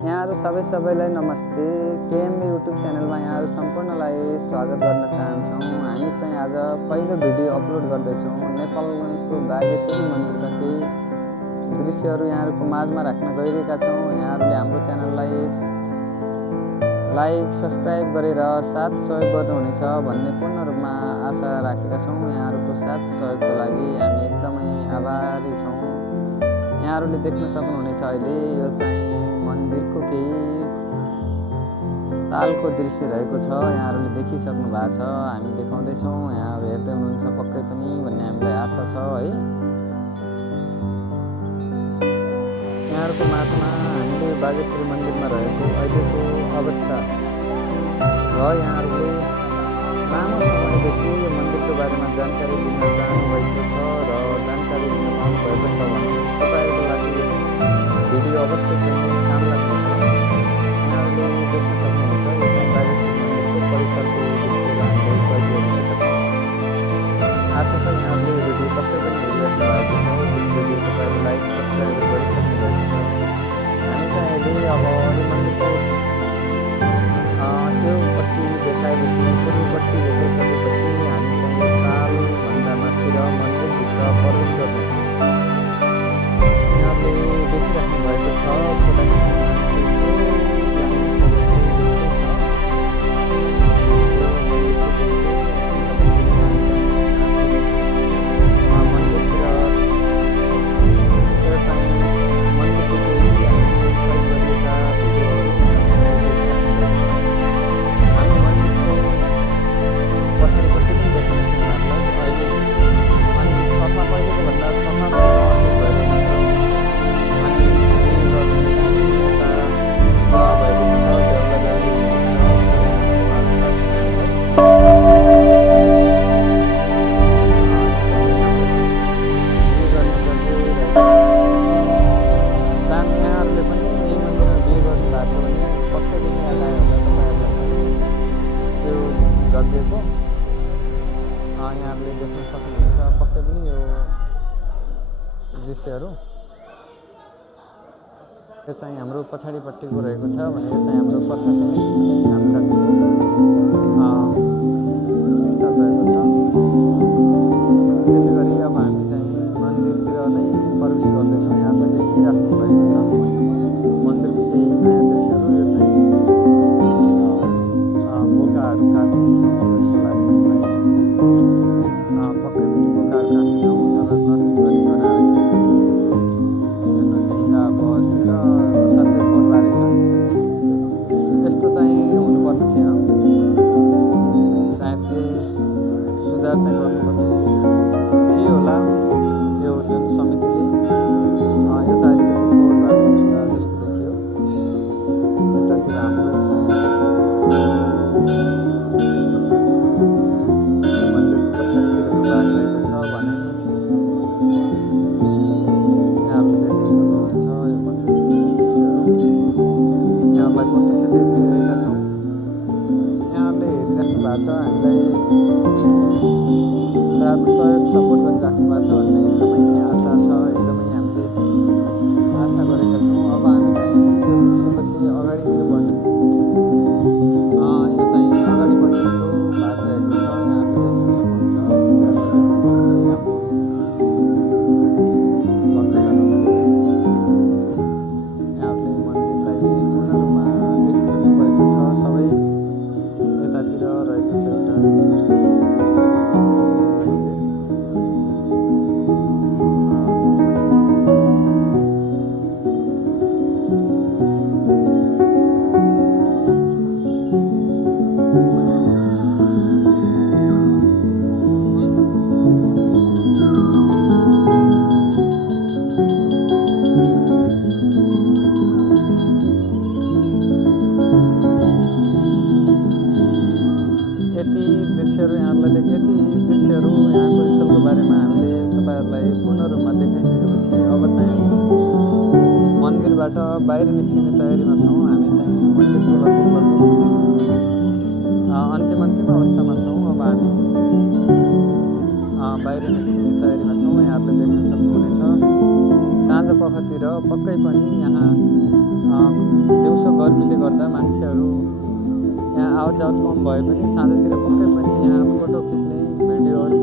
यहाँहरू सबैलाई नमस्ते। केएमबी युट्युब च्यानलमा यहाँहरू सम्पूर्णलाई स्वागत गर्न चाहन्छौँ। हामी चाहिँ आज पहिलो भिडियो अपलोड गर्दैछौँ। नेपालगञ्जको बागेश्वरी मन्दिरका केही दृश्यहरू यहाँहरूको माझमा राख्न गइरहेका छौँ। यहाँहरूले हाम्रो च्यानललाई लाइक सब्सक्राइब गरेर साथ सहयोग गर्नुहुनेछ भन्ने पूर्ण रूपमा आशा राखेका छौँ। यहाँहरूको साथ सहयोगको लागि हामी एकदमै आभारी छौँ। यहाँहरूले देख्न सक्नुहुनेछ अहिले यो चाहिँ मन्दिरको केही तालको दृश्य रहेको छ। यहाँहरूले देखिसक्नु भएको छ, हामी देखाउँदैछौँ। यहाँहरू हेर्दै हुनुहुन्छ पक्कै पनि भन्ने हामीलाई आशा छ है। यहाँहरूको माझमा हामीले बागेश्वरी मन्दिरमा रहेको अहिलेको अवस्था र यहाँहरूले लामो समयदेखि यो मन्दिरको बारेमा जानकारी लिन चाहनुभएको छ र जानकारी लिन पाउनुभएको छ भने तपाईँहरूको लागि भिडियो अवश्य चाहिँ काम लाग्नेछ। यहाँहरूले देख्न सक्नुहुन्छ यो चाहिँ बागेश्वरी मन्दिरको परिसरको दृश्यहरू हामीले गरिरहेका छौँ। आशा छ यहाँहरूले यो भिडियो पक्कै पनि हेरिराख्नु भएको छ। जुन भिडियो तपाईँहरू लाइक सब्सक्राइब गरिसक्नु भएको छ। हामी चाहिँ अहिले अब यो मन्दिरको त्योपट्टि देखाएपछि पूर्वपट्टि देखाइसकेपछि हामी चाहिँ तालभन्दा माथि र मन्दिरभित्र प्रवेश गर्नेछौँ। यहाँले देखिराख्नु भएको छ यहाँहरूले देख्न सक्नुहुनेछ पक्कै पनि यो दृश्यहरू। यो चाहिँ हाम्रो पछाडिपट्टिको रहेको छ भने यो चाहिँ हाम्रो प्रशासनिक कामकाजको स्थल रहेको छ। त्यसै गरी अब हामी चाहिँ मन्दिरतिर नै प्रवेश गर्दैछौँ। यहाँले देखिराख्नु भएको छ मन्दिरको केही नयाँ दृश्यहरू। यो चाहिँ बोकाहरू काट्ने पक्कै पनि बोकाहरू काट्नेछौँ। झिङ्गा बसेर असाध्यै पर्ला रहेछ। यस्तो चाहिँ हुनुपर्ने थिएन, सायद केही सुधार चाहिँ गर्नुपर्ने थियो होला यो जुन समितिले। यो चाहिँ अलिकति फोहोर भएको अवस्था जस्तो देखियो। यतातिर हाम्रो हामीलाई सहयोग सपोर्ट गरिराख्नु भएको छ भन्ने एकदमै आशा छ। एकदमै हामीले आशा गरेका छौँ। अब हामी चाहिँ यो दृश्यपछि अगाडितिर बढ्ने यो चाहिँ अगाडिपट्टिको भाग रहेको छ। यहाँले यहाँको स्थलको बारेमा हामीले तपाईँहरूलाई पूर्ण रूपमा देखाइसकेपछि अब चाहिँ मन्दिरबाट बाहिर निस्किने तयारीमा छौँ। हामी चाहिँ मन्दिरको लगभग अन्तिम अवस्थामा छौँ। अब हामी बाहिर निस्किने तयारीमा छौँ। यहाँहरूले देख्न सक्नुहुनेछ साँझ पखतिर पक्कै पनि यहाँ हुँदा मान्छेहरू यहाँ आवत जावत कम भए पनि साँझतिर पक्कै पनि यहाँ फोटो खिच्ने भिडियोहरू